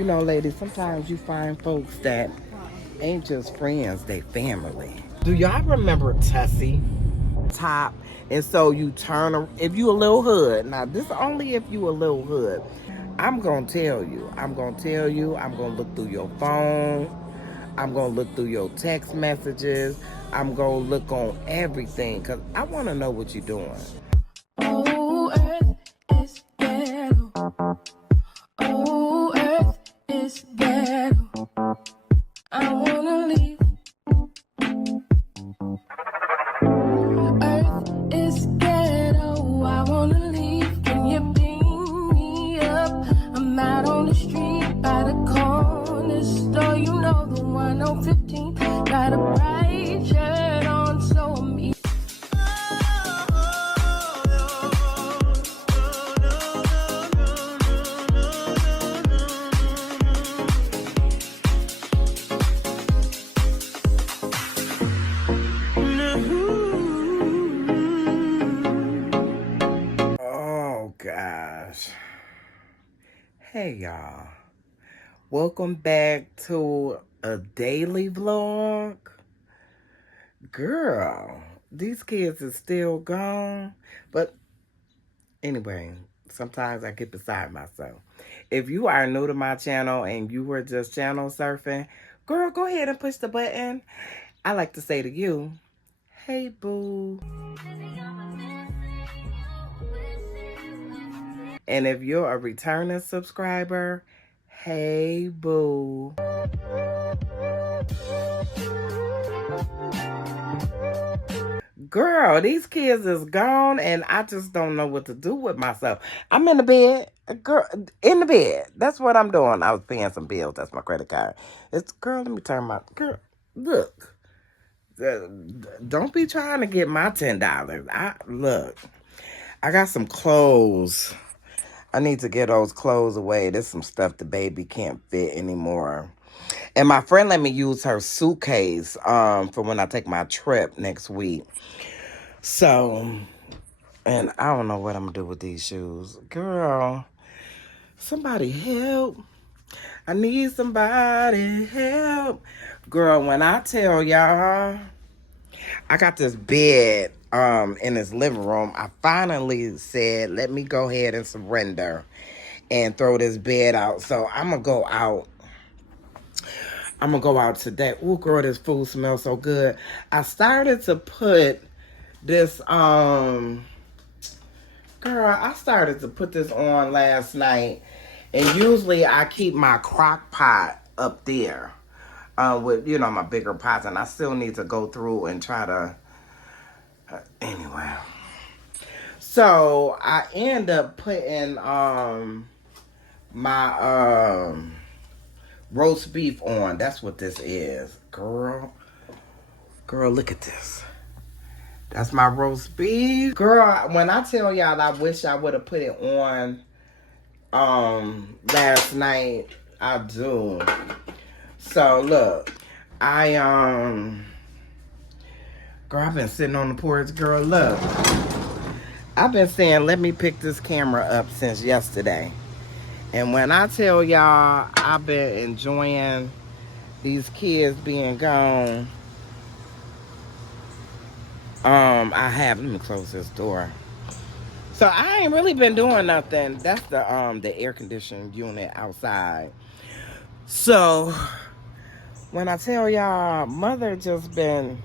You know, ladies, sometimes you find folks that ain't just friends, they family. Do y'all remember Tussy? Top. And so you turn, if you a little hood, now this only if you a little hood. I'm going to tell you. I'm going to look through your phone. I'm going to look through your text messages. I'm going to look on everything because I want to know what you're doing. Oh, earth is ghetto. Oh, earth is ghetto. I want to leave. Earth is ghetto. I want to leave. Can you beam me up? I'm out on the street by the corner store. You know the one on 15. Got a bright shirt on, so I'm eating. Gosh. Hey y'all, welcome back to a daily vlog. Girl, these kids are still gone, but anyway, sometimes I get beside myself. If you are new to my channel and you were just channel surfing, girl, go ahead and push the button. I like to say to you, hey boo. And if you're a returning subscriber, hey boo. Girl, these kids is gone and I just don't know what to do with myself. I'm in the bed. Girl, in the bed. That's what I'm doing. I was paying some bills. That's my credit card. Girl, let me turn my... Girl, look. Don't be trying to get my $10. Look, I got some clothes. I need to get those clothes away. There's some stuff the baby can't fit anymore. And my friend let me use her suitcase for when I take my trip next week. So, and I don't know what I'm going to do with these shoes. Girl, somebody help. I need somebody help. Girl, when I tell y'all, I got this bed in this living room. I finally said, let me go ahead and surrender and throw this bed out. So I'm going to go out. I'm going to go out today. Ooh, girl, this food smells so good. I started to put this, girl, I started to put this on last night. And usually I keep my crock pot up there with, you know, my bigger pots. And I still need to go through and try to, anyway. So I end up putting my roast beef on. That's what this is. Girl, look at this. That's my roast beef. Girl, when I tell y'all I wish I would have put it on last night, I do. So look, girl, I've been sitting on the porch, girl, look. I've been saying, let me pick this camera up since yesterday. And when I tell y'all, I've been enjoying these kids being gone. I have, let me close this door. So I ain't really been doing nothing. That's the air conditioning unit outside. So when I tell y'all, mother just been,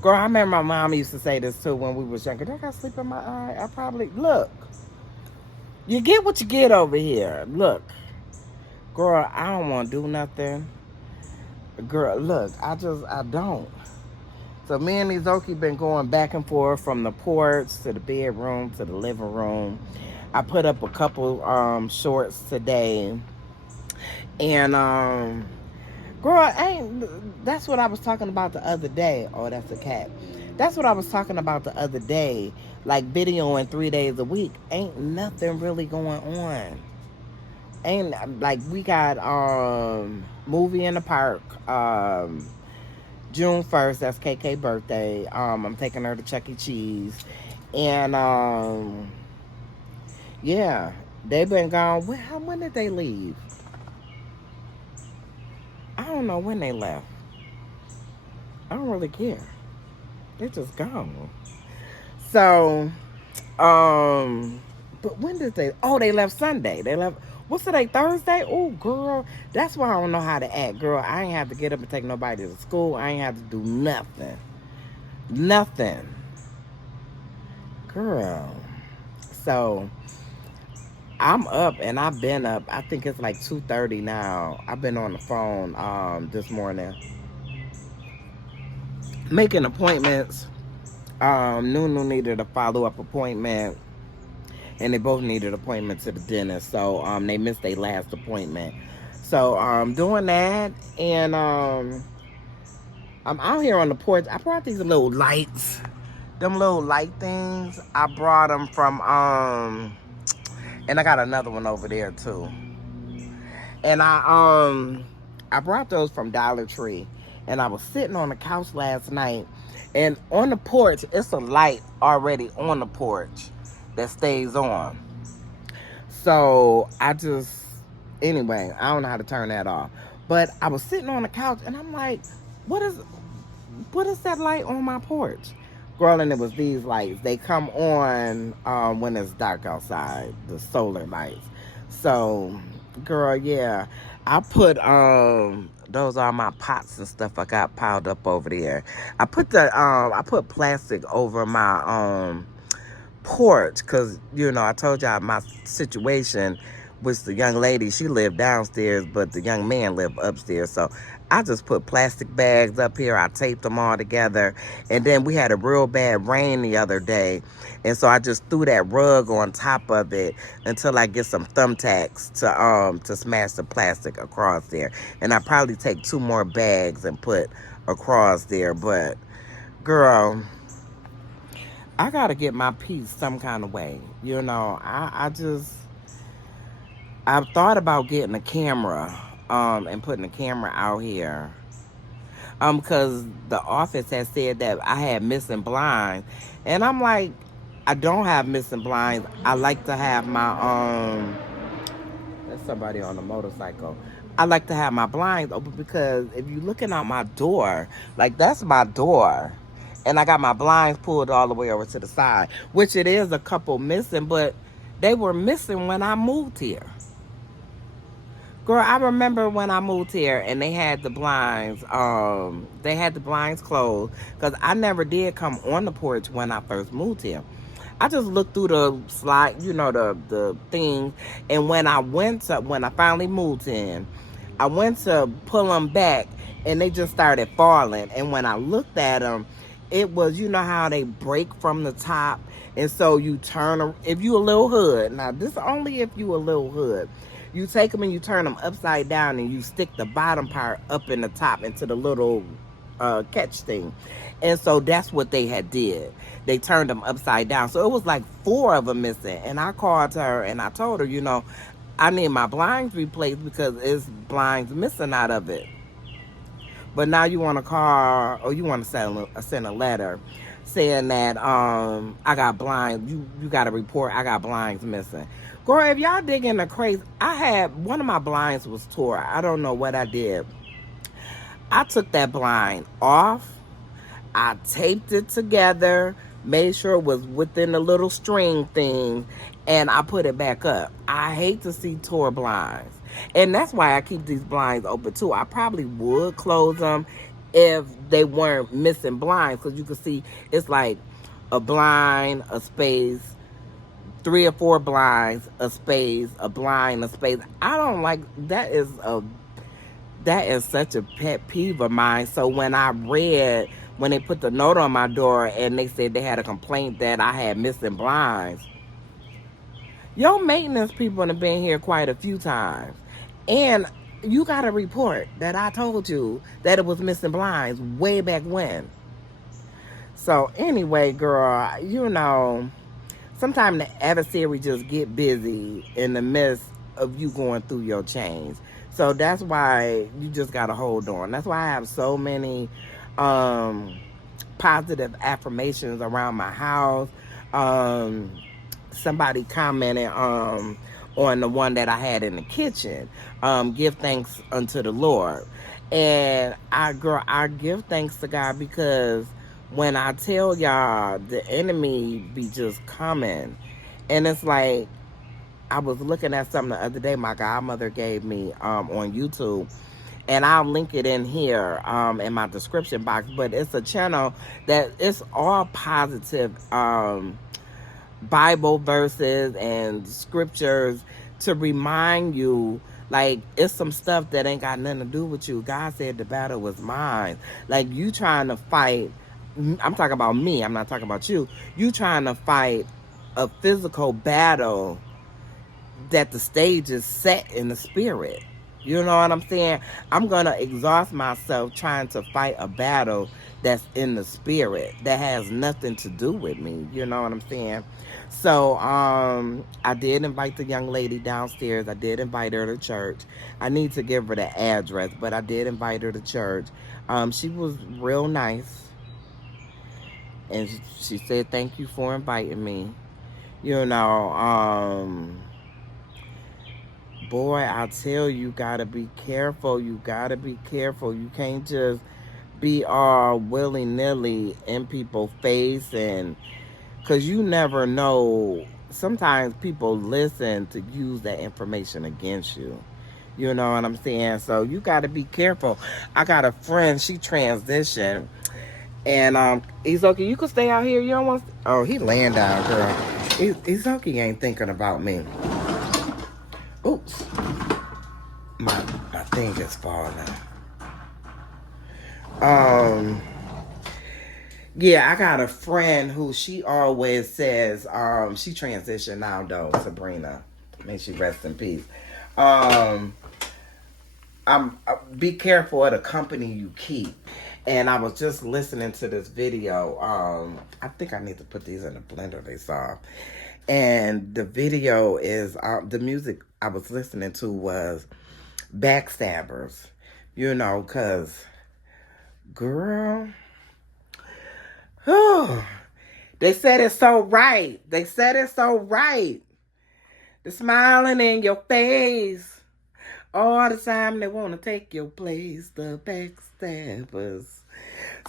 girl, I remember my mom used to say this too when we was younger. Did I got sleep in my eye? I probably, look. You get what you get over here. Look. Girl, I don't want to do nothing. Girl, look, I don't. So me and Izoki been going back and forth from the porch to the bedroom to the living room. I put up a couple shorts today. And girl, that's what I was talking about the other day. Oh, that's a cat. That's what I was talking about the other day. Like videoing 3 days a week. Ain't nothing really going on. Ain't like we got movie in the park. June 1st, that's KK birthday. I'm taking her to Chuck E. Cheese. And yeah, they've been gone. When did they leave? I don't know when they left. I don't really care. They're just gone. So, but when did they? Oh, they left Sunday. They left. What's today? Thursday? Oh, girl, that's why I don't know how to act, girl. I ain't have to get up and take nobody to school. I ain't have to do nothing. Nothing. Girl. So I'm up and I've been up. I think it's like 2:30 now. I've been on the phone this morning making appointments. Nunu needed a follow-up appointment, and they both needed appointments to the dentist. So they missed their last appointment. So doing that, and I'm out here on the porch. I brought these little lights. Them little light things. I brought them from and I got another one over there too. And I brought those from Dollar Tree. And I was sitting on the couch last night, and on the porch, it's a light already on the porch that stays on. So anyway, I don't know how to turn that off. But I was sitting on the couch, and I'm like, what is that light on my porch? Girl, and it was these lights. They come on when it's dark outside, the solar lights. So, girl, yeah. I put those are my pots and stuff I got piled up over there. I put plastic over my porch because, I told y'all my situation with the young lady. She lived downstairs, but the young man lived upstairs. So I just put plastic bags up here. I taped them all together. And then we had a real bad rain the other day. And so I just threw that rug on top of it until I get some thumbtacks to smash the plastic across there. And I probably take 2 more bags and put across there. But girl, I gotta get my piece some kind of way. I've thought about getting a camera and putting a camera out here. Because the office has said that I had missing blinds. And I'm like, I don't have missing blinds. I like to have my there's somebody on a motorcycle. I like to have my blinds open because if you're looking out my door, like that's my door. And I got my blinds pulled all the way over to the side, which it is a couple missing, but they were missing when I moved here. Girl, I remember when I moved here and they had the blinds closed because I never did come on the porch when I first moved here. I just looked through the slide, the thing, and when I finally moved in, I went to pull them back and they just started falling. And when I looked at them, it was, how they break from the top, and so you turn them, if you a little hood, now this only if you a little hood, you take them and you turn them upside down and you stick the bottom part up in the top into the little catch thing. And so that's what they had did. They turned them upside down. So it was like 4 of them missing. And I called her and I told her, I need my blinds replaced because it's blinds missing out of it. But now you want to call or you want to send a letter saying that I got blinds. You got to report I got blinds missing. Girl, if y'all dig in the crazy, one of my blinds was tore. I don't know what I did. I took that blind off. I taped it together, made sure it was within the little string thing, and I put it back up. I hate to see tore blinds. And that's why I keep these blinds open too. I probably would close them if they weren't missing blinds, because you can see it's like a blind, a space, 3 or 4 blinds, a space, a blind, a space. I don't like that. That is such a pet peeve of mine. So when they put the note on my door and they said they had a complaint that I had missing blinds, your maintenance people have been here quite a few times. And you got to report that I told you that it was missing blinds way back when. So anyway, girl, sometimes the adversary just get busy in the midst of you going through your change. So that's why you just got to hold on. That's why I have so many positive affirmations around my house. Somebody commented on the one that I had in the kitchen. Give thanks unto the Lord. And I give thanks to God, because when I tell y'all, the enemy be just coming. And it's like, I was looking at something the other day my godmother gave me on YouTube. And I'll link it in here in my description box. But it's a channel that it's all positive Bible verses and scriptures to remind you, like, it's some stuff that ain't got nothing to do with you. God said the battle was mine. Like, you trying to fight, I'm talking about me, I'm not talking about you. You trying to fight a physical battle that the stage is set in the spirit. You know what I'm saying? I'm going to exhaust myself trying to fight a battle that's in the spirit that has nothing to do with me. You know what I'm saying? So, I did invite the young lady downstairs. I did invite her to church. I need to give her the address, but I did invite her to church. She was real nice. And she said, thank you for inviting me. You know, boy, I tell you, gotta be careful. You gotta be careful. You can't just be all willy-nilly in people's face, and because you never know. Sometimes people listen to use that information against you. You know what I'm saying? So you gotta be careful. I got a friend, she transitioned, and Izoki, you can stay out here. You don't want. Oh, he laying down, girl. Izoki ain't thinking about me. Oops. My thing is falling. Yeah, I got a friend who she always says, she transitioned now though, Sabrina. May she rest in peace. Be careful of the company you keep. And I was just listening to this video. I think I need to put these in a blender, they saw. And the video is, the music I was listening to was Backstabbers. You know, because, girl, they said it so right. They said it so right. The smiling in your face. All the time they want to take your place. The backstabbers.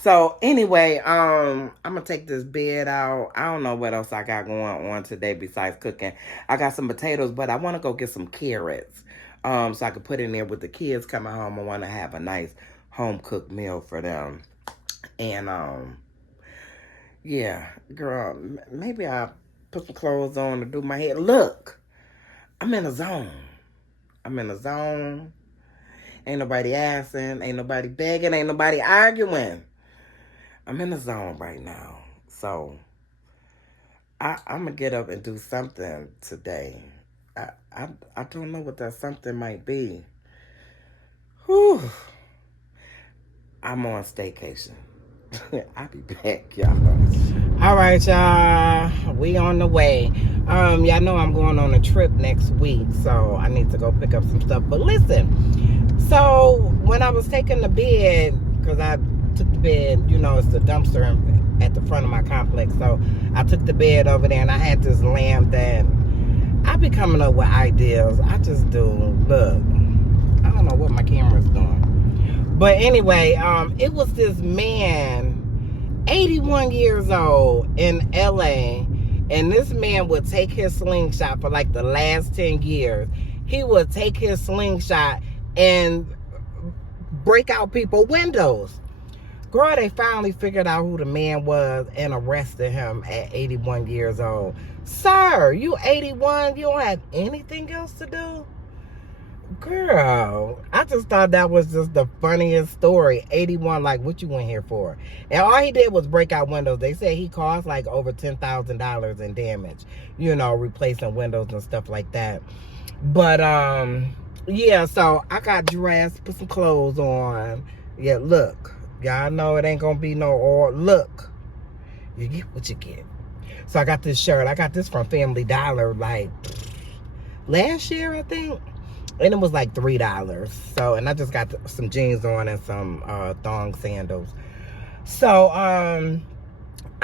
So anyway, I'm going to take this bed out. I don't know what else I got going on today besides cooking. I got some potatoes, but I want to go get some carrots. So I could put in there with the kids coming home. I want to have a nice home-cooked meal for them. And, yeah, girl, maybe I'll put some clothes on to do my hair. Look, I'm in a zone. I'm in a zone. Ain't nobody asking. Ain't nobody begging. Ain't nobody arguing. I'm in a zone right now. So, I'm going to get up and do something today. I don't know what that something might be. Whew. I'm on staycation. I'll be back, y'all. All right, y'all. We on the way. Y'all know I'm going on a trip next week, so I need to go pick up some stuff. But listen, so when I was taking the bed, because I took the bed, you know, it's the dumpster at the front of my complex. So I took the bed over there, and I had this lamp that I be coming up with ideas. I just do. Look, I don't know what my camera's doing. But anyway, it was this man, 81 years old, in LA, and this man would take his slingshot for like the last 10 years. He would take his slingshot and break out people's windows. Girl, they finally figured out who the man was and arrested him at 81 years old. Sir, you 81, you don't have anything else to do? Girl, I just thought that was just the funniest story. 81, like, what you went here for? And all he did was break out windows. They said he cost like over $10,000 in damage, you know, replacing windows and stuff like that. But yeah, so I got dressed, put some clothes on. Yeah, look, y'all know it ain't gonna be no or look, you get what you get. So I got this shirt. I got this from Family Dollar like last year, I think. And it was like $3. So, and I just got some jeans on and some thong sandals. So, I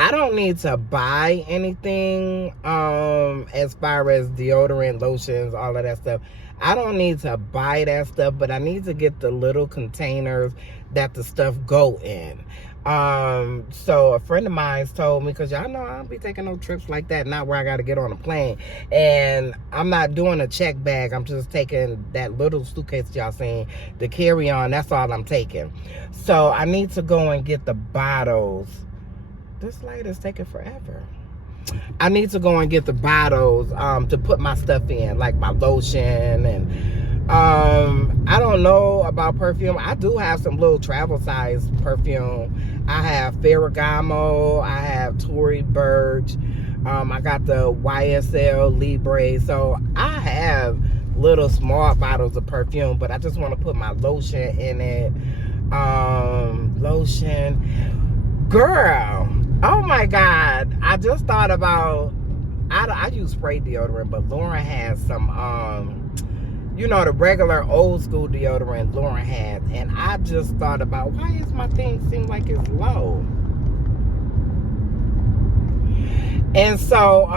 I don't need to buy anything as far as deodorant, lotions, all of that stuff. I don't need to buy that stuff, but I need to get the little containers that the stuff go in. So a friend of mine told me, because y'all know I don't be taking no trips like that, not where I got to get on a plane. And I'm not doing a check bag. I'm just taking that little suitcase that y'all seen, the carry-on. That's all I'm taking. So I need to go and get the bottles. This light is taking forever. I need to go and get the bottles to put my stuff in, like my lotion. And I don't know about perfume. I do have some little travel size perfume. I have Ferragamo. I have Tory Burch. I got the YSL Libre. So I have little small bottles of perfume, but I just want to put my lotion in it. Lotion. Girl. Oh my God. I just thought about, I use spray deodorant, but Lauren has some, you know, the regular old school deodorant Lauren has. And I just thought about, why is my thing seem like it's low? And so,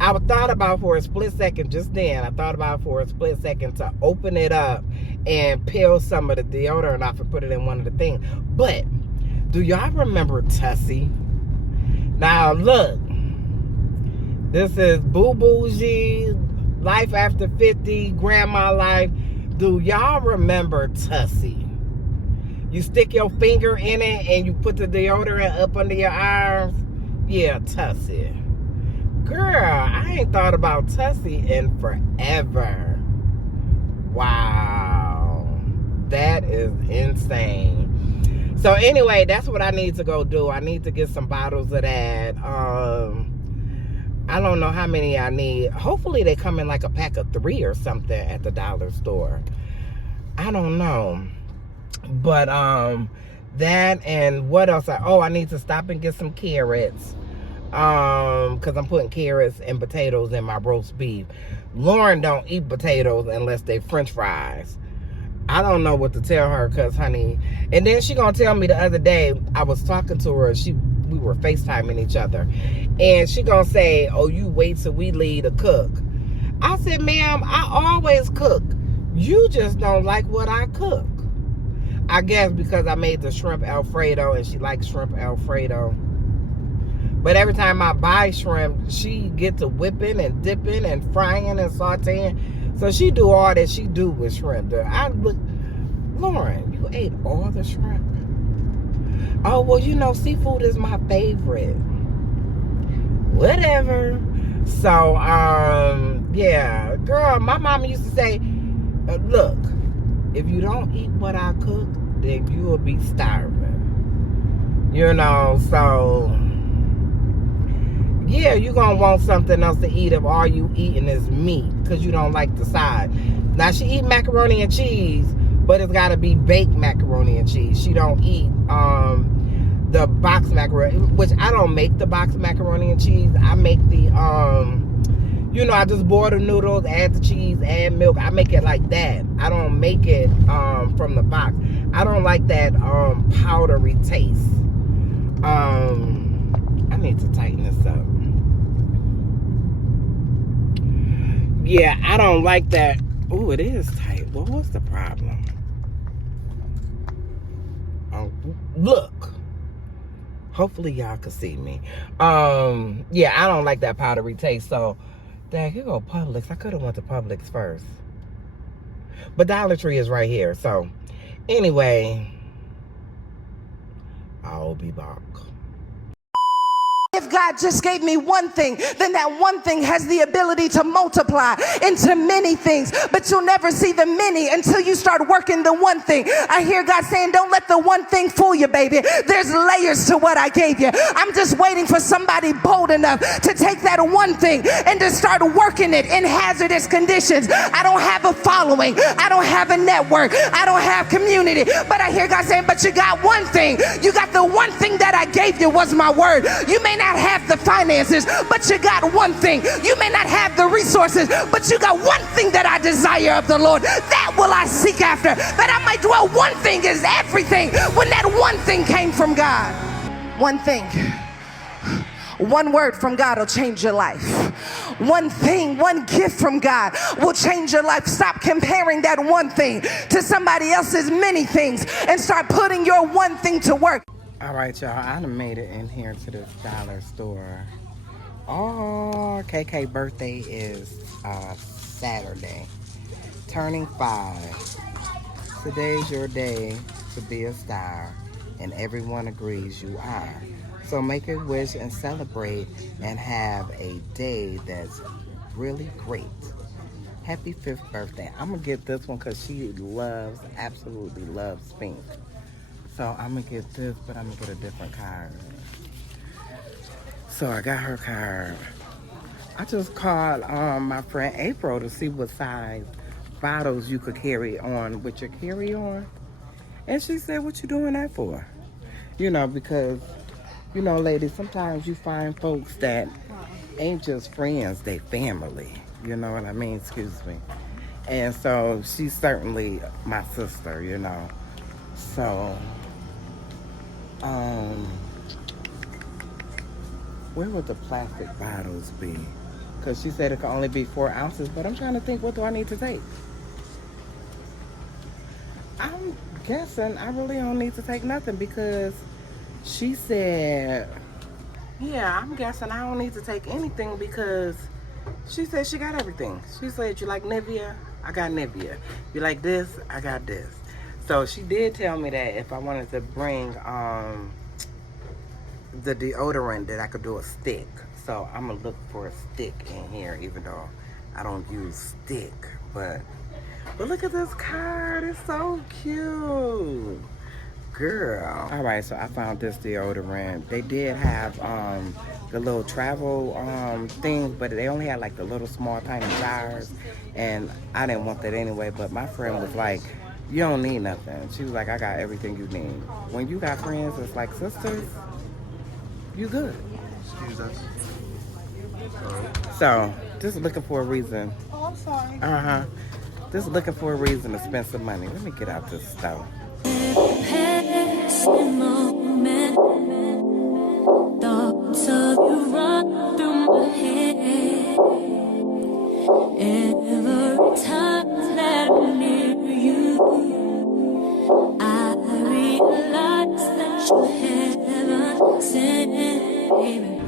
I thought about for a split second just then, to open it up and peel some of the deodorant off and put it in one of the things. But do y'all remember Tussy? Now look, this is Boo Bougie, Life After 50, Grandma Life. Do y'all remember Tussy? You stick your finger in it and you put the deodorant up under your arms. Yeah, Tussy. Girl, I ain't thought about Tussy in forever. Wow. That is insane. So anyway, that's what I need to go do. I need to get some bottles of that. I don't know how many I need. Hopefully they come in like a pack of 3 or something at the dollar store. I don't know. But that, and what else? I need to stop and get some carrots. Because I'm putting carrots and potatoes in my roast beef. Lauren don't eat potatoes unless they French fries. I don't know what to tell her, because, honey. And then she gonna tell me the other day, I was talking to her, we were FaceTiming each other. And she gonna say, oh, you wait till we leave to cook. I said, ma'am, I always cook. You just don't like what I cook. I guess because I made the shrimp Alfredo and she likes shrimp Alfredo. But every time I buy shrimp, she get to whipping and dipping and frying and sauteing. So she do all that she do with shrimp. Lauren, you ate all the shrimp? Oh, well, you know, seafood is my favorite. Whatever. So, yeah. Girl, my mama used to say, look, if you don't eat what I cook, then you will be starving. You know, so yeah, you're going to want something else to eat if all you eating is meat, because you don't like the side. Now, she eat macaroni and cheese, but it's got to be baked macaroni and cheese. She don't eat the box macaroni, which I don't make the box macaroni and cheese. I make the, you know, I just boil the noodles, add the cheese, add milk. I make it like that. I don't make it from the box. I don't like that powdery taste. I need to tighten this up. Yeah, I don't like that. Oh, it is tight. Well, what's the problem? Oh, look. Hopefully y'all can see me. Yeah, I don't like that powdery taste. So, dang, here go Publix. I could have went to Publix first. But Dollar Tree is right here. So, anyway, I'll be back. If God just gave me one thing, then that one thing has the ability to multiply into many things. But you'll never see the many until you start working the one thing. I hear God saying, don't let the one thing fool you, baby. There's layers to what I gave you. I'm just waiting for somebody bold enough to take that one thing and to start working it in hazardous conditions. I don't have a following. I don't have a network. I don't have community. But I hear God saying, but you got one thing. You got the one thing that I gave you was my word. You may not have the finances, but you got one thing. You may not have the resources, but you got one thing that I desire of the Lord. That will I seek after, that I might dwell. One thing is everything when that one thing came from God. One thing. One word from God will change your life. One thing, one gift from God will change your life. Stop comparing that one thing to somebody else's many things and start putting your one thing to work. All right, y'all. I done made it in here to this dollar store. Oh, KK birthday is Saturday. Turning 5. Today's your day to be a star, and everyone agrees you are. So make a wish and celebrate and have a day that's really great. Happy 5th birthday. I'm going to get this one because she absolutely loves pink. So I'm going to get this, but I'm going to get a different card. So I got her card. I just called my friend April to see what size bottles you could carry on with your carry-on. And she said, what you doing that for? You know, because, you know, ladies, sometimes you find folks that ain't just friends, they family. You know what I mean? Excuse me. And so she's certainly my sister, you know. So, where would the plastic bottles be? Because she said it could only be 4 ounces, but I'm trying to think, what do I need to take? I'm guessing I really don't need to take nothing because she said, yeah, I'm guessing I don't need to take anything because she said she got everything. She said, you like Nivea? I got Nivea. You like this? I got this. So she did tell me that if I wanted to bring the deodorant, that I could do a stick. So I'm gonna look for a stick in here, even though I don't use stick. But look at this card. It's so cute. Girl. All right, so I found this deodorant. They did have the little travel things, but they only had like the little small tiny jars, and I didn't want that anyway. But my friend was like, you don't need nothing. She was like, I got everything you need. When you got friends that's like sisters, you good. Jesus. So just looking for a reason. Oh, I'm sorry. Just looking for a reason to spend some money. Let me get out this stove. Moment, thoughts of you run through my head. Every time that I'm near you, I realize that you're heaven sent, baby.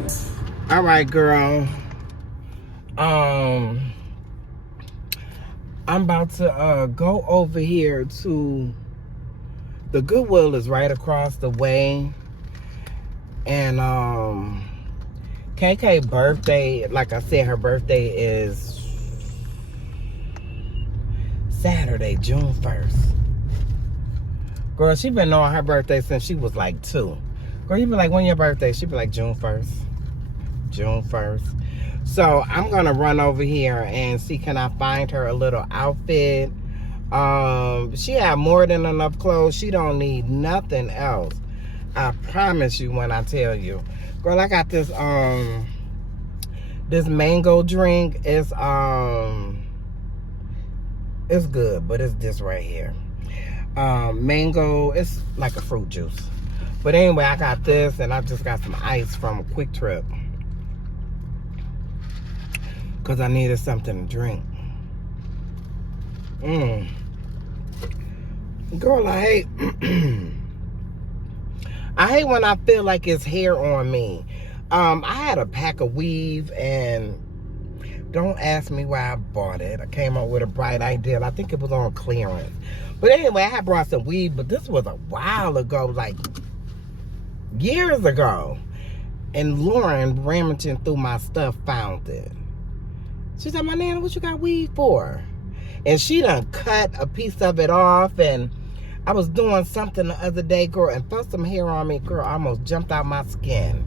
All right, girl. I'm about to go over here to the Goodwill is right across the way. And KK birthday, like I said, her birthday is Saturday, June 1st. Girl, she been knowing her birthday since she was like 2. Girl, you be like, when your birthday? She be like, June 1st. June 1st. So I'm gonna run over here and see, can I find her a little outfit? She had more than enough clothes. She don't need nothing else. I promise you when I tell you. Girl, I got this this mango drink. It's good, but it's this right here. Mango, it's like a fruit juice. But anyway, I got this, and I just got some ice from Quick Trip, because I needed something to drink. Girl, I hate I hate when I feel like it's hair on me. I had a pack of weave, and don't ask me why I bought it. I came up with a bright idea. I think it was on clearance. But anyway, I had brought some weave, but this was a while ago, like years ago. And Lauren, rummaging through my stuff, found it. She said, my Nana, what you got weave for? And she done cut a piece of it off, and I was doing something the other day, girl, and felt some hair on me, girl, almost jumped out my skin.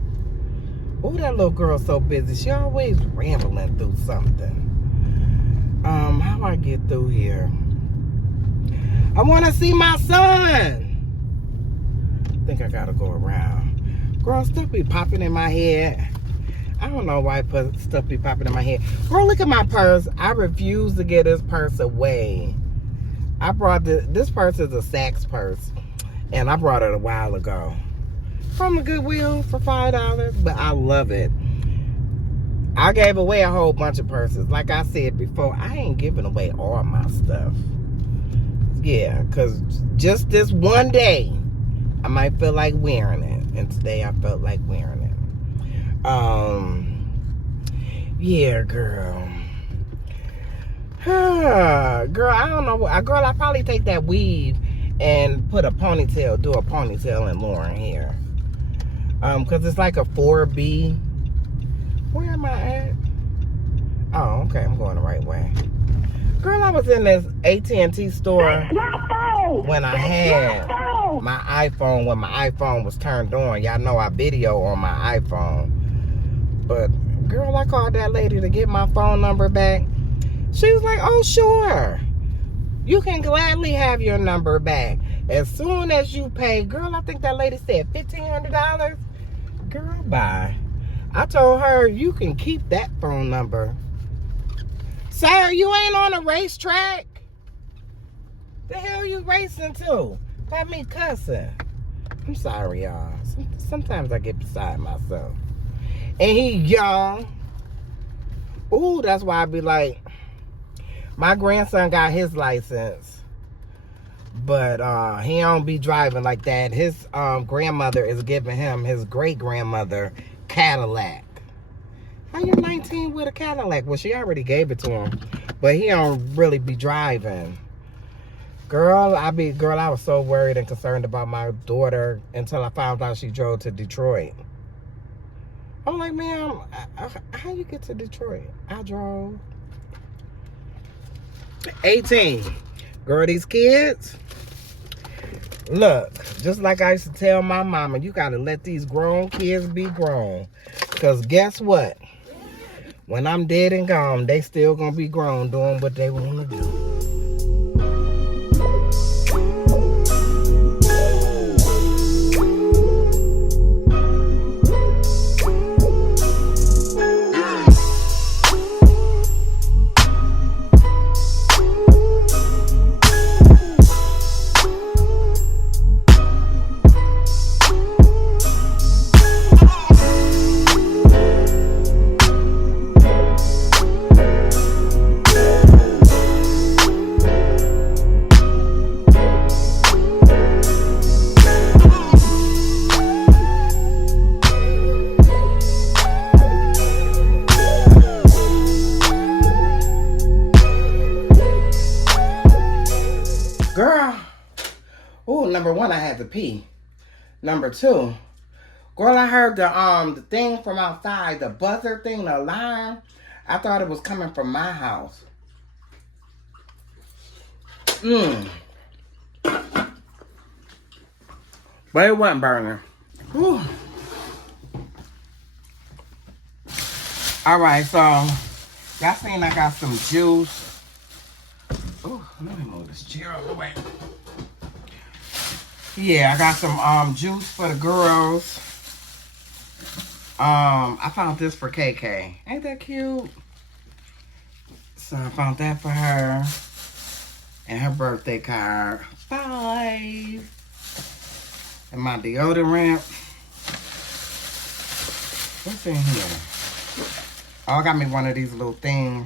Oh, that little girl's so busy. She always rambling through something. How do I get through here? I want to see my son. I think I got to go around. Girl, stuff be popping in my head. I don't know why stuff be popping in my head. Girl, look at my purse. I refuse to get this purse away. I brought this purse is a Saks purse, and I brought it a while ago. from the Goodwill for $5, but I love it. I gave away a whole bunch of purses. Like I said before, I ain't giving away all my stuff. Yeah, because just this one day, I might feel like wearing it. And today I felt like wearing it. Yeah, girl. Girl, I don't know. Girl, I probably take that weave and put a ponytail, do a ponytail in Lauren hair. Because it's like a 4B. Where am I at? Oh, okay, I'm going the right way. Girl, I was in this AT&T store when I had my iPhone, when my iPhone was turned on. Y'all know I video on my iPhone. But, girl, I called that lady to get my phone number back. She was like, oh, sure. You can gladly have your number back as soon as you pay. Girl, I think that lady said $1,500. Girl, bye. I told her, you can keep that phone number. Sir, you ain't on a racetrack. The hell you racing to? Got me cussing. I'm sorry, y'all. Sometimes I get beside myself. And he young. Ooh, that's why I be like, my grandson got his license. But he don't be driving like that. His grandmother is giving him his great-grandmother Cadillac. How you 19 with a Cadillac? Well, she already gave it to him, but he don't really be driving. Girl, I was so worried and concerned about my daughter until I found out she drove to Detroit. I'm like, ma'am, how you get to Detroit? I drove. 18. Girl, these kids. Look, just like I used to tell my mama, you gotta let these grown kids be grown. Because guess what? When I'm dead and gone, they still gonna be grown doing what they wanna do. Girl, oh, number one, I had to pee. Number two, girl, I heard the thing from outside, the buzzer thing, the alarm. I thought it was coming from my house. But it wasn't burning. Whew. All right, so y'all seen I got some juice. Oh, let me move this chair out of the way. Yeah, I got some juice for the girls. I found this for KK. Ain't that cute? So I found that for her. And her birthday card. 5. And my deodorant. What's in here? Oh, I got me one of these little things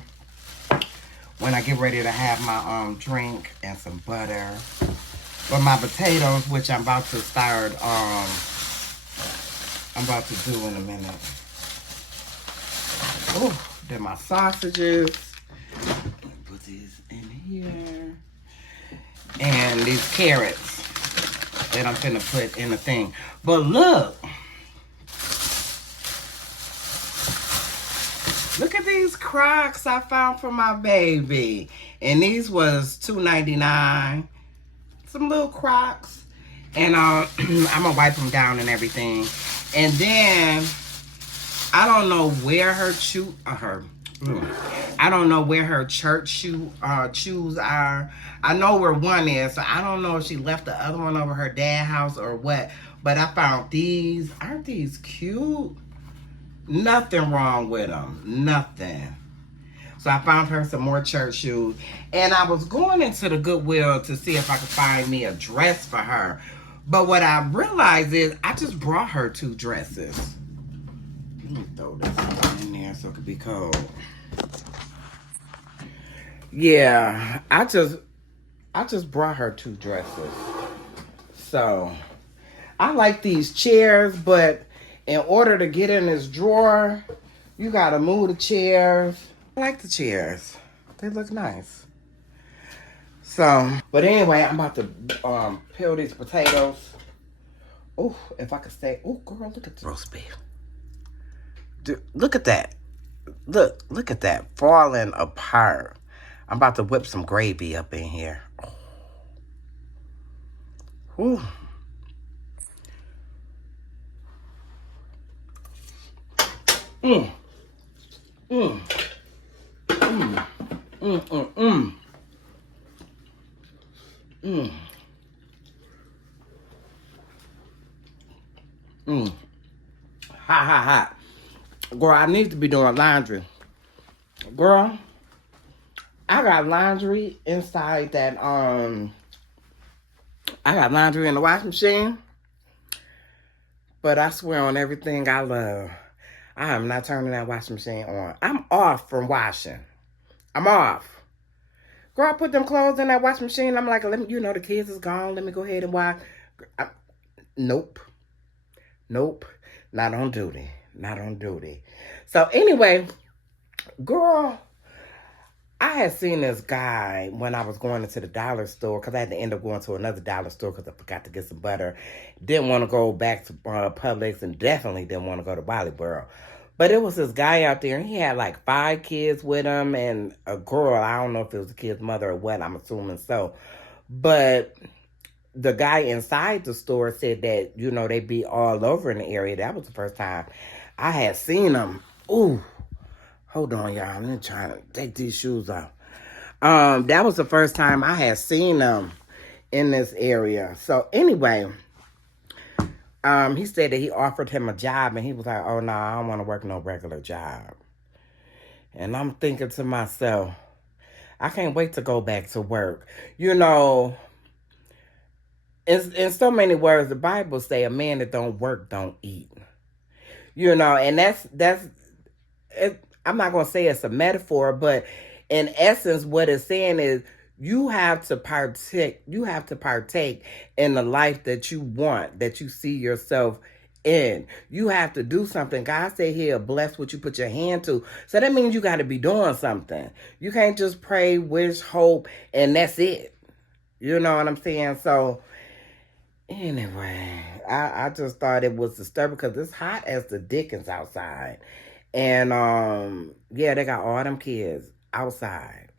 when I get ready to have my drink, and some butter. But my potatoes, which I'm about to start, I'm about to do in a minute. Oh, then my sausages. Put these in here. And these carrots that I'm finna put in the thing. But look. Look at these Crocs I found for my baby. And these was $2.99. Some little Crocs. And I'm gonna wipe them down and everything. And then I don't know where her I don't know where her church shoes are. I know where one is, so I don't know if she left the other one over her dad's house or what. But I found these. Aren't these cute? Nothing wrong with them. Nothing. So I found her some more church shoes. And I was going into the Goodwill to see if I could find me a dress for her. But what I realized is I just brought her 2 dresses. Let me throw this in there so it could be cold. Yeah, I just brought her 2 dresses. So I like these chairs, but in order to get in this drawer, you gotta move the chairs. I like the chairs. They look nice. So, but anyway, I'm about to peel these potatoes. Oh, if I could say, oh girl, look at the roast beef. Dude, look at that. Look at that. Falling apart. I'm about to whip some gravy up in here. Whew. Mm. Mm. Mm. Mm. Mm. Mm. Mm. Mm. Hot. Girl, I need to be doing laundry. Girl, I got laundry inside that, I got laundry in the washing machine. But I swear on everything I love, I am not turning that washing machine on. I'm off from washing. I'm off. Girl, I put them clothes in that washing machine. I'm like, let me, the kids is gone. Let me go ahead and wash. Nope. Not on duty. So anyway, girl, I had seen this guy when I was going into the dollar store, because I had to end up going to another dollar store because I forgot to get some butter. Didn't want to go back to Publix, and definitely didn't want to go to Wallyboro. But it was this guy out there, and he had like 5 kids with him and a girl. I don't know if it was the kid's mother or what. I'm assuming so. But the guy inside the store said that, they be all over in the area. That was the first time I had seen them. Ooh. Hold on, y'all. I'm gonna try to take these shoes off. That was the first time I had seen them in this area. So anyway, he said that he offered him a job, and he was like, oh, no, I don't want to work no regular job. And I'm thinking to myself, I can't wait to go back to work. In so many words, the Bible say a man that don't work don't eat. And that's it. I'm not going to say it's a metaphor, but in essence, what it's saying is you have to partake in the life that you want, that you see yourself in. You have to do something. God said he'll bless what you put your hand to. So that means you got to be doing something. You can't just pray, wish, hope, and that's it. You know what I'm saying? So anyway, I just thought it was disturbing because it's hot as the dickens outside. And, yeah, they got all them kids outside.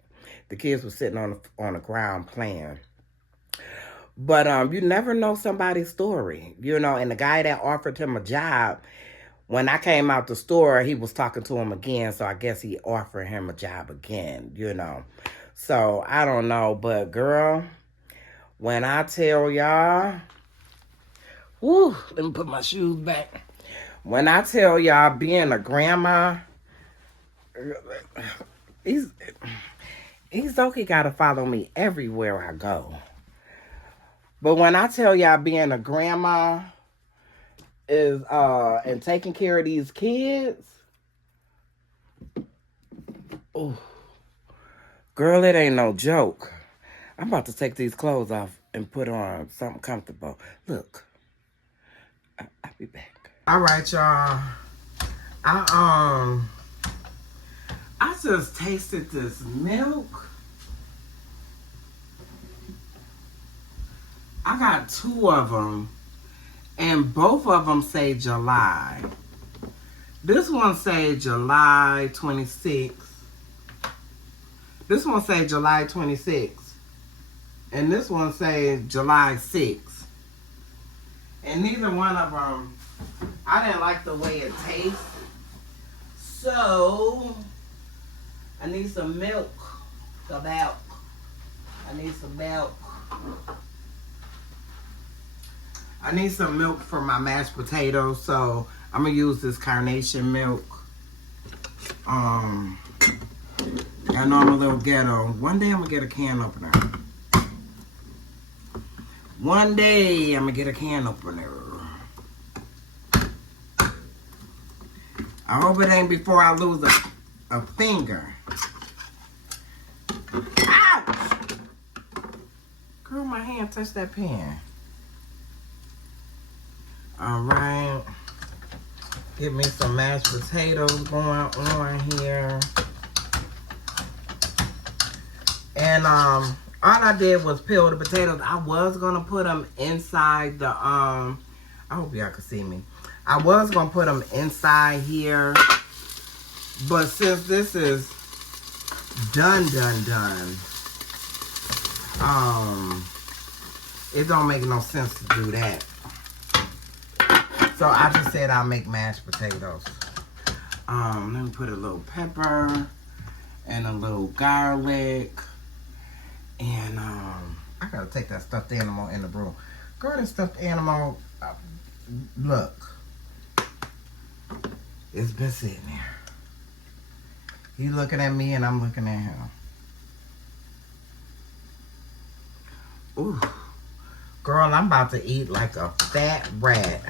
The kids were sitting on the ground playing. But you never know somebody's story, And the guy that offered him a job, when I came out the store, he was talking to him again. So I guess he offered him a job again, So I don't know. But, girl, when I tell y'all, whoo, let me put my shoes back. When I tell y'all being a grandma, Zoki gotta follow me everywhere I go. But when I tell y'all being a grandma is and taking care of these kids, oh, girl, it ain't no joke. I'm about to take these clothes off and put on something comfortable. Look, I'll be back. All right, y'all. I just tasted this milk. I got 2 of them, and both of them say July. This one say July 26th. This one say July 26th. And this one say July 6th. And neither one of them, I didn't like the way it tastes. So, I need some milk. I need some milk. I need some milk for my mashed potatoes, so I'm going to use this carnation milk. I know I'm a little ghetto. One day I'm going to get a can opener. One day I'm gonna get a can opener. I hope it ain't before I lose a finger. Ouch! Girl, my hand touched that pen. Alright. Give me some mashed potatoes going on here. And all I did was peel the potatoes. I was gonna put them inside the I hope y'all can see me. I was gonna put them inside here, but since this is done, it don't make no sense to do that. So I just said I'll make mashed potatoes. Let me put a little pepper and a little garlic. And I gotta take that stuffed animal in the broom. Girl, that stuffed animal, look. It's been sitting there. He looking at me and I'm looking at him. Ooh. Girl, I'm about to eat like a fat rat.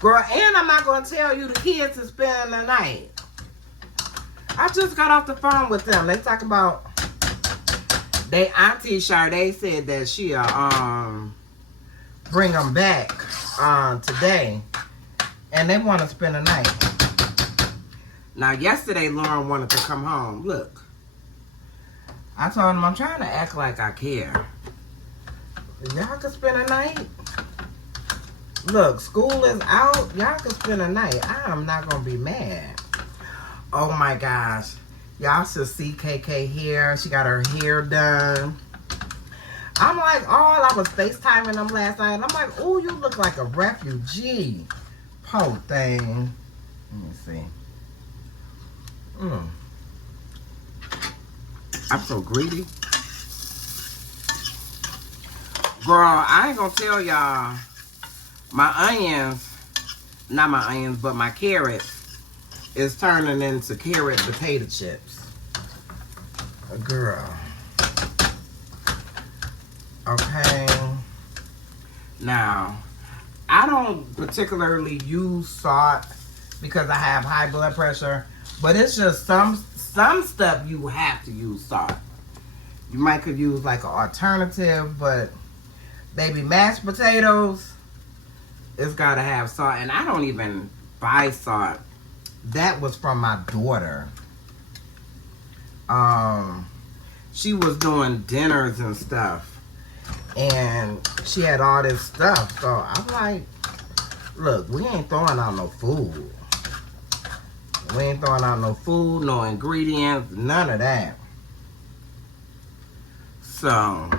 Girl, and I'm not going to tell you the kids is spending the night. I just got off the phone with them. They talk about they auntie Sade said that she'll bring them back today. And they want to spend the night. Now, yesterday, Lauren wanted to come home. Look. I told him I'm trying to act like I care. Y'all can spend a night. Look, school is out. Y'all can spend a night. I am not going to be mad. Oh, my gosh. Y'all should see KK here. She got her hair done. I'm like, oh, I was FaceTiming them last night. And I'm like, oh, you look like a refugee. Poor thing. Let me see. I'm so greedy. Girl, I ain't gonna tell y'all. My onions, not my onions, but my carrots is turning into carrot potato chips. Girl. Okay. Now, I don't particularly use salt because I have high blood pressure, but it's just some stuff you have to use salt. You might could use like an alternative, but baby, mashed potatoes, it's gotta have salt. And I don't even buy salt. That was from my daughter. She was doing dinners and stuff, and she had all this stuff. So I'm like, look, we ain't throwing out no food. We ain't throwing out no food, no ingredients, none of that. So,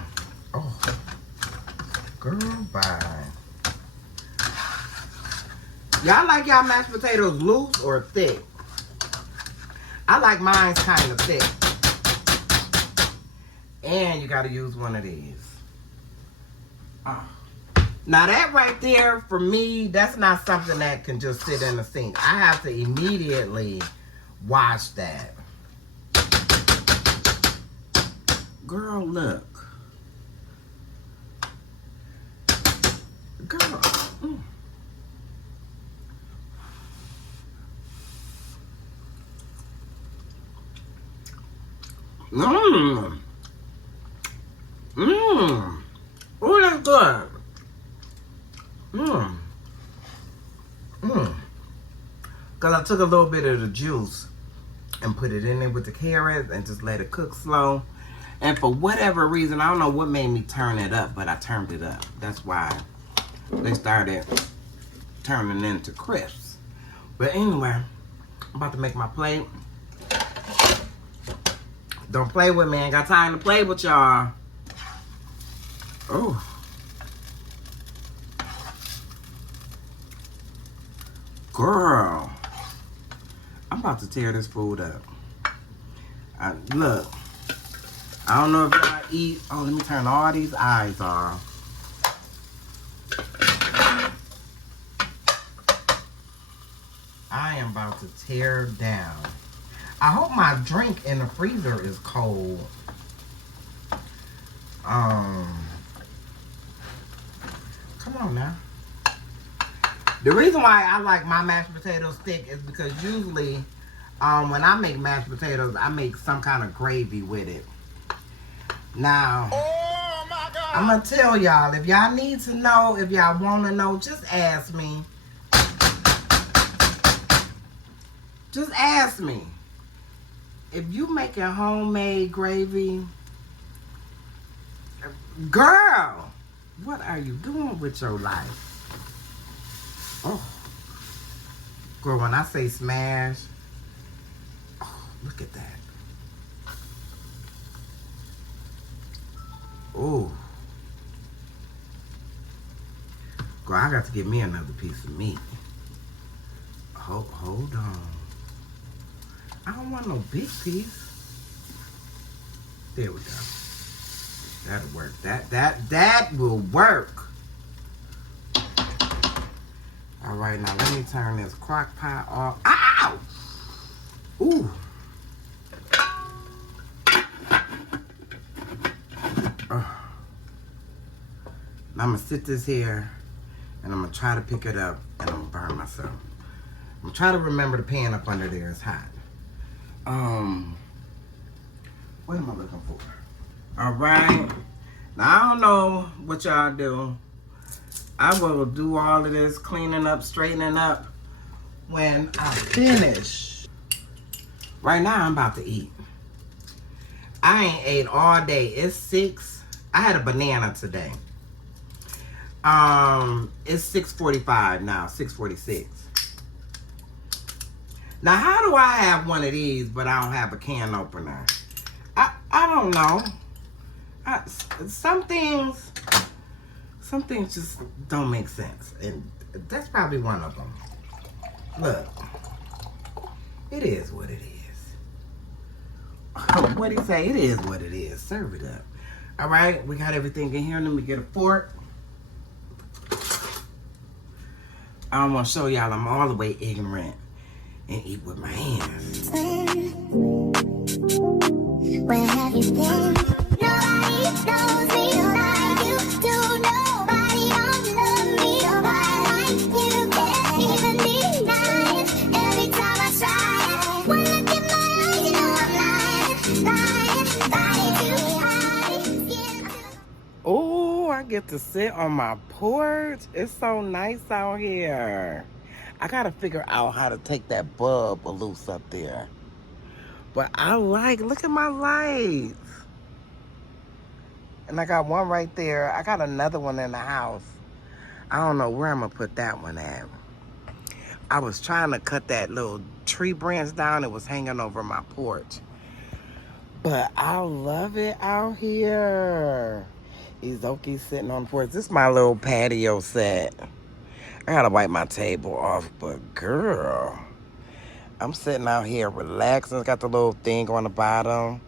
oh, girl, bye. Y'all like y'all mashed potatoes loose or thick? I like mine kind of thick. And you gotta use one of these. Now that right there, for me, that's not something that can just sit in the sink. I have to immediately wash that. Girl, look. Girl. Oh, that's good. Because I took a little bit of the juice and put it in there with the carrots and just let it cook slow. And for whatever reason, I don't know what made me turn it up, but I turned it up. That's why they started turning into crisps. But anyway, I'm about to make my plate. Don't play with me. I ain't got time to play with y'all. Oh. Girl. I'm about to tear this food up. Look. I don't know if y'all eat. Oh, let me turn all these eyes off. I am about to tear down. I hope my drink in the freezer is cold. on now. The reason why I like my mashed potatoes thick is because usually when I make mashed potatoes, I make some kind of gravy with it. Now, I'm going to tell y'all, if y'all need to know, if y'all want to know, just ask me. Just ask me. If you making homemade gravy, girl, what are you doing with your life? Oh, girl, when I say smash, oh, look at that. Oh, girl, I got to get me another piece of meat. Hold on. I don't want no big piece. There we go. That'll work. That will work. All right, now let me turn this crock pot off. Ow! Ooh. Now I'm gonna sit this here, and I'm gonna try to pick it up, and I'm gonna burn myself. I'm gonna try to remember the pan up under there is hot. What am I looking for? All right. Now I don't know what y'all do. I will do all of this cleaning up, straightening up when I finish. Right now I'm about to eat. I ain't ate all day. It's 6. I had a banana today. It's 6:45 now, 6:46. Now, how do I have one of these, but I don't have a can opener? I don't know. Some things just don't make sense, and that's probably one of them. Look, it is what it is. What do you say? It is what it is. Serve it up. All right, we got everything in here. Let me get a fork. I don't want to show y'all I'm all the way ignorant and eat with my hands. Where have you been? Nobody knows me like you do. Nobody love me like you can't even deny it. Every time I try, when I look in my eyes, you know I'm lying. Oh, I get to sit on my porch. It's so nice out here. I gotta figure out how to take that bulb loose up there. But I look at my lights. And I got one right there. I got another one in the house. I don't know where I'm gonna put that one at. I was trying to cut that little tree branch down. It was hanging over my porch. But I love it out here. Izoki's sitting on the porch. This is my little patio set. I gotta wipe my table off, but girl, I'm sitting out here relaxing. It's got the little thing on the bottom.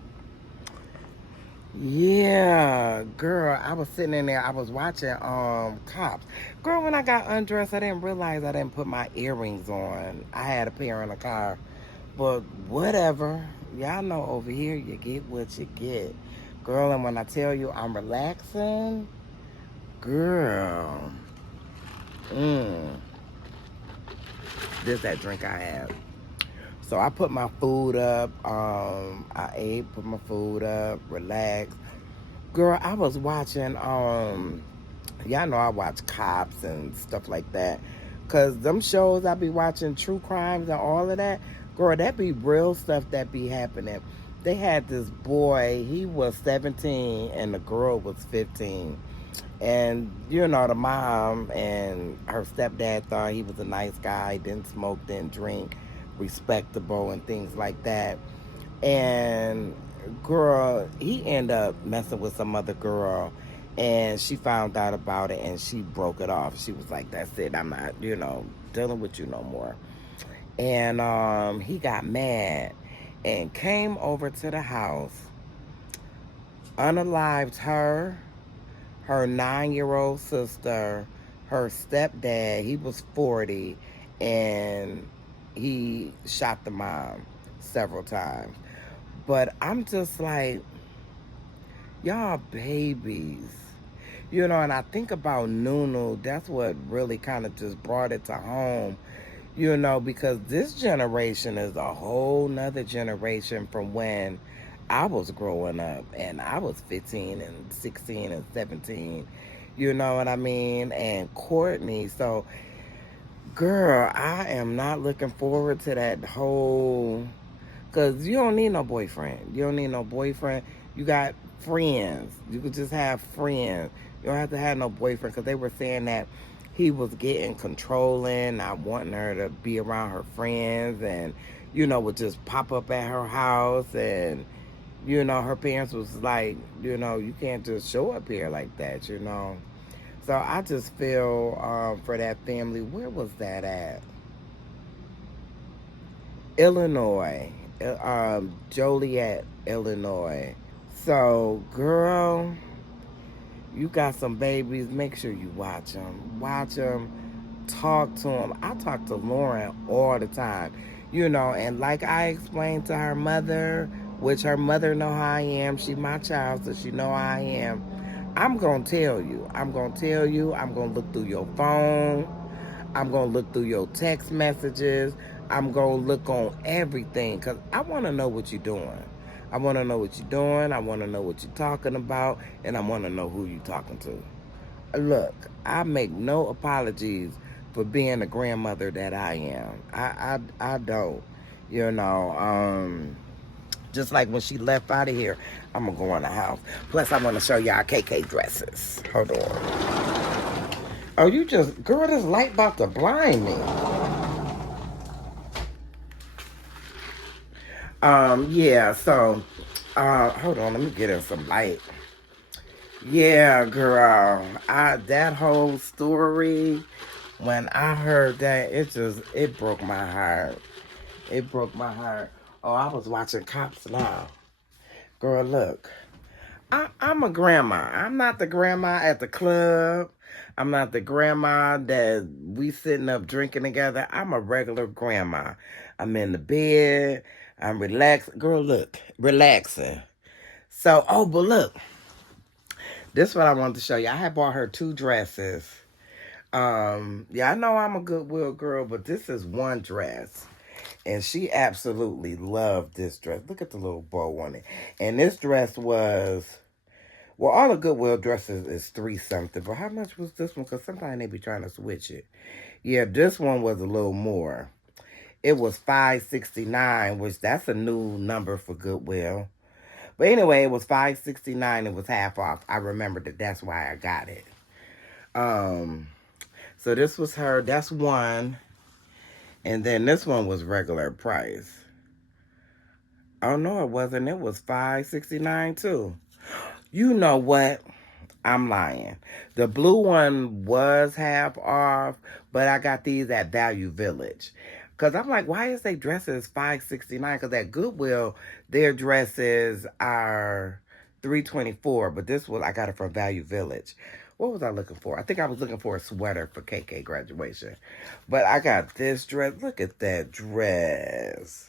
Yeah, girl, I was sitting in there. I was watching Cops. Girl, when I got undressed, I didn't realize I didn't put my earrings on. I had a pair in the car, but whatever. Y'all know over here, you get what you get. Girl, and when I tell you I'm relaxing, girl, this that drink I have. So I put my food up. I ate, put my food up, relaxed. Girl, I was watching, y'all know I watch Cops and stuff like that. Because them shows I be watching, true crimes and all of that, girl, that be real stuff that be happening. They had this boy, he was 17 and the girl was 15. And, you know, the mom and her stepdad thought he was a nice guy, didn't smoke, didn't drink, respectable and things like that. And, girl, he ended up messing with some other girl, and she found out about it, and she broke it off. She was like, that's it, I'm not, you know, dealing with you no more. And he got mad and came over to the house, unalived her 9-year-old sister, her stepdad, he was 40, and he shot the mom several times. But I'm just like, y'all babies. You know, and I think about Nunu, that's what really kind of just brought it to home, you know, because this generation is a whole nother generation from when I was growing up and I was 15 and 16 and 17, you know what I mean? And Courtney, so girl, I am not looking forward to that whole, because you don't need no boyfriend. You don't need no boyfriend. You got friends. You could just have friends. You don't have to have no boyfriend, because they were saying that he was getting controlling, not wanting her to be around her friends, and, you know, would just pop up at her house. And, you know, her parents was like, you know, you can't just show up here like that, you know. So I just feel for that family. Where was that at? Illinois. Joliet, Illinois. So, girl, you got some babies. Make sure you watch them. Watch them. Talk to them. I talk to Lauren all the time. You know, and like I explained to her mother, which her mother know how I am. She my child, so she know how I am. I'm going to tell you. I'm going to tell you. I'm going to look through your phone. I'm going to look through your text messages. I'm going to look on everything, because I want to know what you're doing. I want to know what you're doing. I want to know what you're talking about. And I want to know who you're talking to. Look, I make no apologies for being the grandmother that I am. I don't. You know, just like when she left out of here, I'm going to go in the house. Plus, I want to show y'all KK dresses. Hold on. Oh, you just, girl, this light about to blind me. Yeah, so, hold on, let me get in some light. Yeah, girl, that whole story, when I heard that, it broke my heart. It broke my heart. Oh, I was watching Cops Now. Girl, look, I'm a grandma. I'm not the grandma at the club. I'm not the grandma that we sitting up drinking together. I'm a regular grandma. I'm in the bed. I'm relaxed. Girl, look, relaxing. So, oh, but look, this is what I wanted to show you. I had bought her 2 dresses. Yeah, I know I'm a Goodwill girl, but this is one dress. And she absolutely loved this dress. Look at the little bow on it. And this dress was, well, all the Goodwill dresses is 3 something. But how much was this one? Because sometimes they be trying to switch it. Yeah, this one was a little more. It was $5.69, which that's a new number for Goodwill. But anyway, it was $5.69. It was half off. I remembered that. That's why I got it. So this was her. That's one. And then this one was regular price. Oh, no, it wasn't. It was $5.69 too. You know what? I'm lying. The blue one was half off, but I got these at Value Village. Because I'm like, why is they dresses $5.69? Because at Goodwill, their dresses are $3.24. But this was, I got it from Value Village. What was I looking for? I think I was looking for a sweater for KK graduation. But I got this dress. Look at that dress.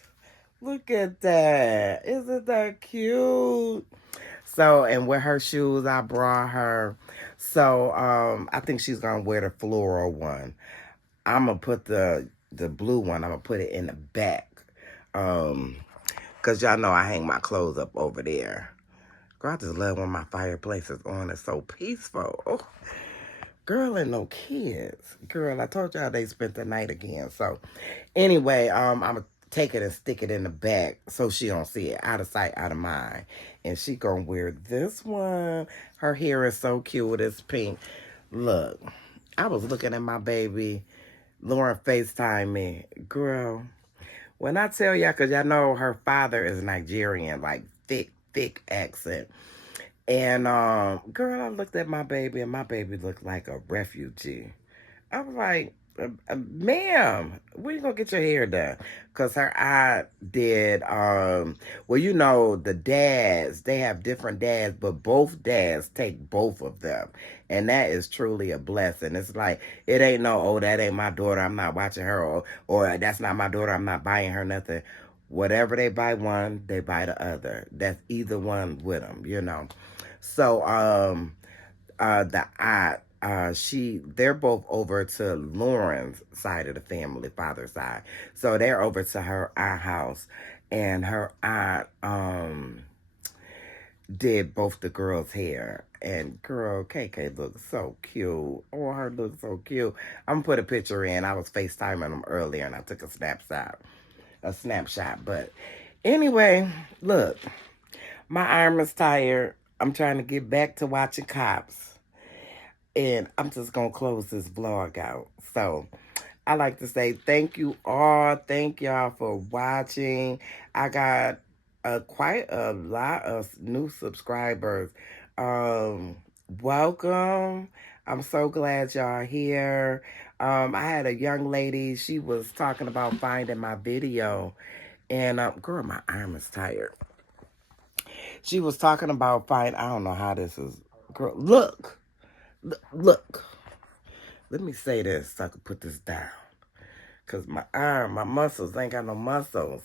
Look at that. Isn't that cute? So, and with her shoes, I brought her. So, I think she's going to wear the floral one. I'm going to put the blue one, I'm going to put it in the back. Because y'all know I hang my clothes up over there. Girl, I just love when my fireplace is on. It's so peaceful. Oh, girl, and no kids. Girl, I told y'all they spent the night again. So, anyway, I'm going to take it and stick it in the back so she don't see it. Out of sight, out of mind. And she gonna wear this one. Her hair is so cute. It's pink. Look, I was looking at my baby. Lauren FaceTime me. Girl, when I tell y'all, because y'all know her father is Nigerian, like thick accent. And, girl, I looked at my baby, and my baby looked like a refugee. I was like, ma'am, where you gonna get your hair done? Because her aunt did, well, you know, the dads, they have different dads, but both dads take both of them. And that is truly a blessing. It's like, it ain't no, oh, that ain't my daughter, I'm not watching her, or that's not my daughter, I'm not buying her nothing. Whatever they buy one, they buy the other. That's either one with them, you know. So, the aunt, they're both over to Lauren's side of the family, father's side. So they're over to her aunt house, and her aunt did both the girls' hair. And girl, KK looks so cute. Oh, her looks so cute. I'm gonna put a picture in. I was FaceTiming them earlier, and I took a snapshot. But anyway, look, my arm is tired. I'm trying to get back to watching Cops. And I'm just going to close this vlog out. So, I like to say thank you all. Thank y'all for watching. I got quite a lot of new subscribers. Welcome. I'm so glad y'all are here. I had a young lady. She was talking about finding my video. And, girl, my arm is tired. She was talking about I don't know how this is. Girl, look. Look. Let me say this so I can put this down. Because my arm, my muscles, ain't got no muscles.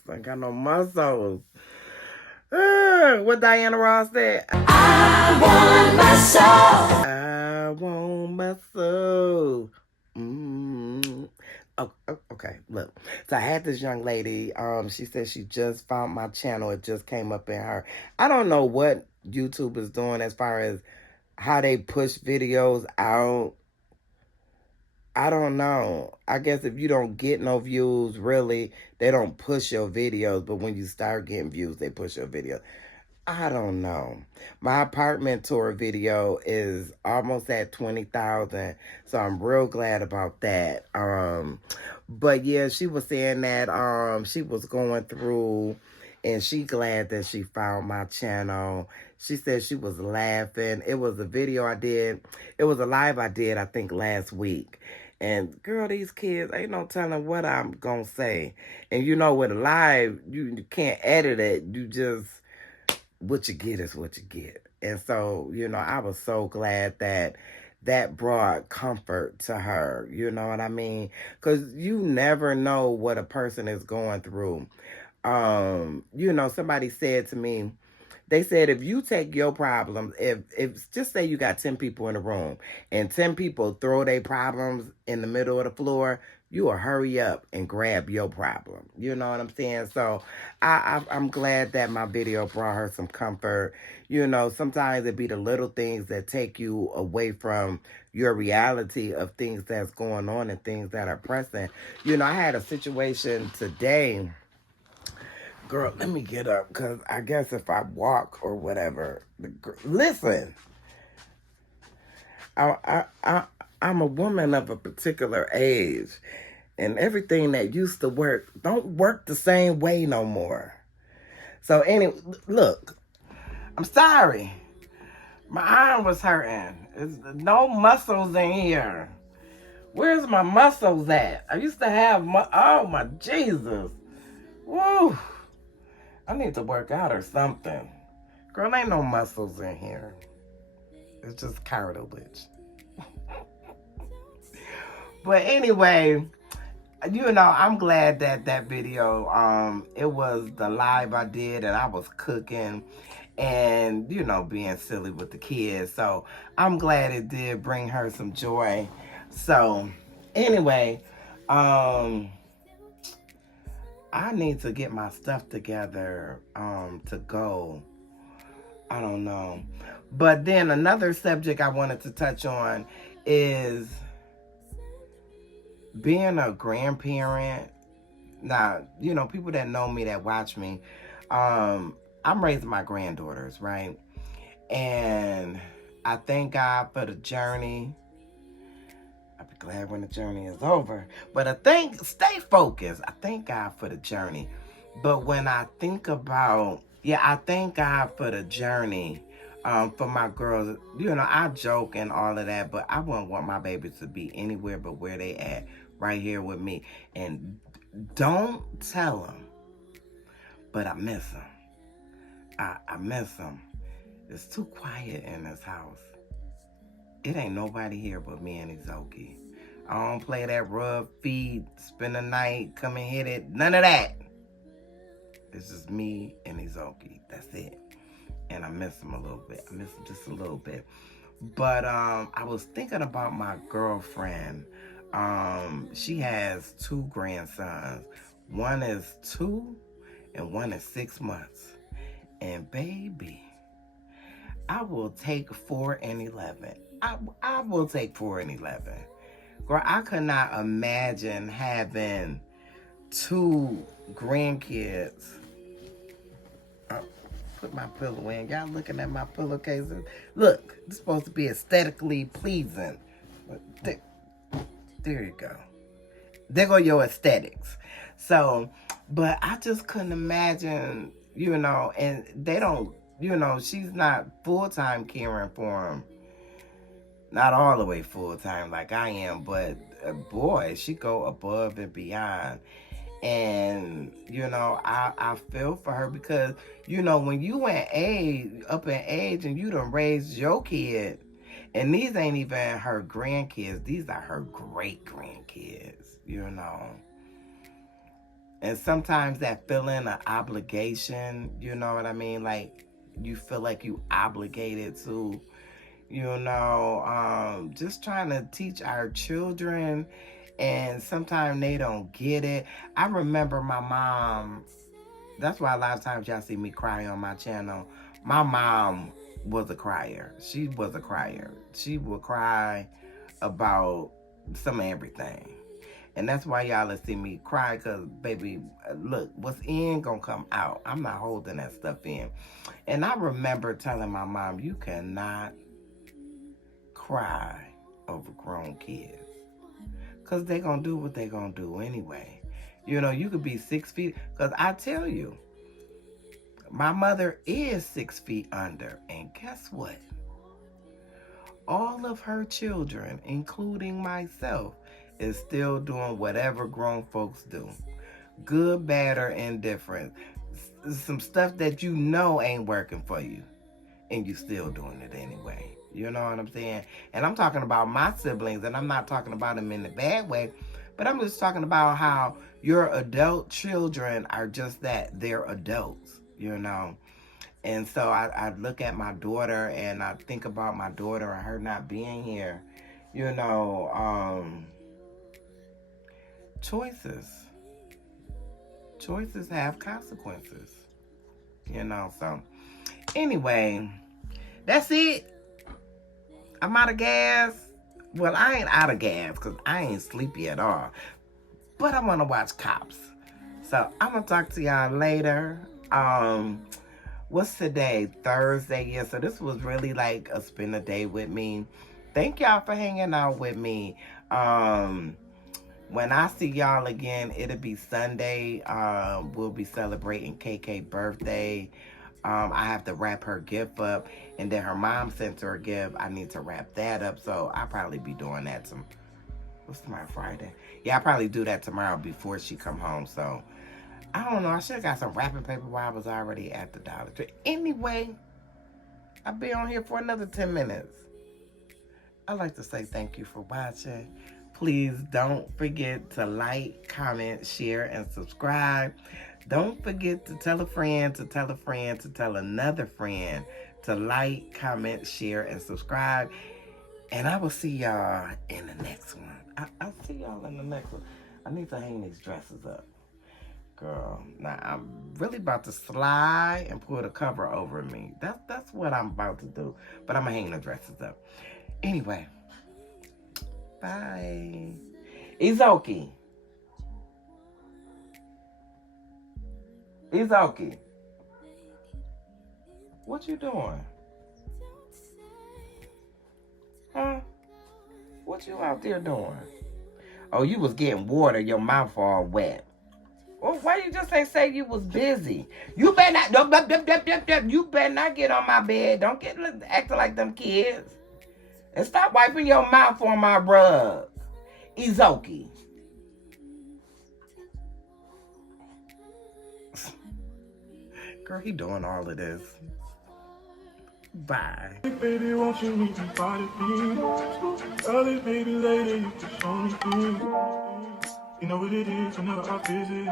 What Diana Ross said? I want myself. I want muscle. Oh, okay, look. So I had this young lady. She said she just found my channel. It just came up in her. I don't know what YouTube is doing as far as how they push videos out. I don't know. I guess if you don't get no views, really, they don't push your videos. But when you start getting views, they push your video. I don't know. My apartment tour video is almost at 20,000, so I'm real glad about that. But yeah, she was saying that she was going through, and she glad that she found my channel. She said she was laughing. It was a video I did. It was a live I did, I think, last week. And girl, these kids, ain't no telling what I'm gonna say. And you know, with a live, you can't edit it. You just, what you get is what you get. And so, you know, I was so glad that that brought comfort to her. You know what I mean? Because you never know what a person is going through. You know, somebody said to me, they said if you take your problems, if just say you got 10 people in the room and 10 people throw their problems in the middle of the floor, you will hurry up and grab your problem. You know what I'm saying? So I'm glad that my video brought her some comfort. You know, sometimes it be the little things that take you away from your reality of things that's going on and things that are pressing. You know, I had a situation today. Girl, let me get up, because I guess if I walk or whatever, listen, I'm a woman of a particular age, and everything that used to work don't work the same way no more. So anyway, look, I'm sorry. My arm was hurting. There's no muscles in here. Where's my muscles at? I used to have oh my Jesus. Woo. I need to work out or something. Girl, ain't no muscles in here. It's just cartilage. But anyway, you know, I'm glad that that video, it was the live I did, and I was cooking and, you know, being silly with the kids. So I'm glad it did bring her some joy. So anyway, I need to get my stuff together to go. I don't know. But then another subject I wanted to touch on is being a grandparent. Now, you know, people that know me, that watch me, I'm raising my granddaughters, right? And I thank God for the journey. I'll be glad when the journey is over. But stay focused. I thank God for the journey. But when I think about, I thank God for the journey, for my girls. You know, I joke and all of that, but I wouldn't want my babies to be anywhere but where they at, right here with me. And don't tell them, but I miss them. I miss them. It's too quiet in this house. It ain't nobody here but me and Izoki. I don't play that rub, feed, spend the night, come and hit it. None of that. It's just me and Izoki. That's it. And I miss him a little bit. I miss him just a little bit. But I was thinking about my girlfriend. She has 2 grandsons. One is 2 and one is 6 months. And baby, I will take 4 and 11. I will take 4 and 11. Girl, I could not imagine having 2 grandkids. Put my pillow in. Y'all looking at my pillowcases? Look, it's supposed to be aesthetically pleasing. There you go. There go your aesthetics. So, but I just couldn't imagine, you know, and they don't, you know, she's not full-time caring for them. Not all the way full-time like I am, but boy, she go above and beyond. And, you know, I feel for her because, you know, when you up in age and you done raised your kid, and these ain't even her grandkids, these are her great-grandkids, you know. And sometimes that feeling of obligation, you know what I mean? Like, you feel like you obligated to, you know, just trying to teach our children, and sometimes they don't get it. I remember my mom, that's why a lot of times y'all see me cry on my channel. My mom was a crier. She was a crier. She would cry about some of everything. And that's why y'all see me cry, because, baby, look, what's in gonna come out. I'm not holding that stuff in. And I remember telling my mom, you cannot cry over grown kids, because they gonna do what they gonna do anyway. You know, you could be 6 feet, because I tell you, my mother is 6 feet under, and guess what? All of her children, including myself, is still doing whatever grown folks do. Good, bad, or indifferent. Some stuff that you know ain't working for you, and you still doing it anyway. You know what I'm saying? And I'm talking about my siblings, and I'm not talking about them in a bad way, but I'm just talking about how your adult children are just that. They're adults, you know? And so I look at my daughter, and I think about my daughter and her not being here. You know, choices have consequences, you know? So anyway, that's it. I'm out of gas. Well, I ain't out of gas because I ain't sleepy at all, but I want to watch Cops. So I'm gonna talk to y'all later. What's today? Thursday. Yeah, so this was really like a spend a day with me. Thank y'all for hanging out with me. When I see y'all again, it'll be Sunday. We'll be celebrating KK's birthday. I have to wrap her gift up, and then her mom sent her a gift. I need to wrap that up, so I'll probably be doing that what's tomorrow, Friday? Yeah, I'll probably do that tomorrow before she come home. So I don't know, I should have got some wrapping paper while I was already at the Dollar Tree. Anyway, I'll be on here for another 10 minutes. I'd like to say thank you for watching. Please don't forget to like, comment, share, and subscribe. Don't forget to tell a friend, to tell a friend, to tell another friend to like, comment, share, and subscribe. And I will see y'all in the next one. I'll see y'all in the next one. I need to hang these dresses up. Girl, now I'm really about to slide and pull the cover over me. That's what I'm about to do. But I'm going to hang the dresses up. Anyway, bye. Izoki. Izoki. What you doing? Huh? What you out there doing? Oh, you was getting water, your mouth all wet. Well, why you just ain't say you was busy? You better not, you better not get on my bed. Don't get acting like them kids. And stop wiping your mouth on my rug. Izoki. Girl, he doing all of this. Bye. Baby, won't you meet me by the beach? Early, maybe later, you can show me things. You know what it is whenever I visit.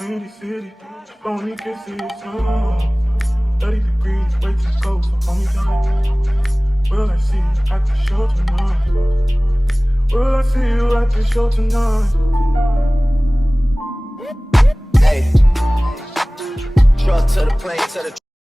Windy City, phony kisses. 30 degrees, way too cold, so hold me tight. Well, it's your tonight. Hey, truck to the plane to the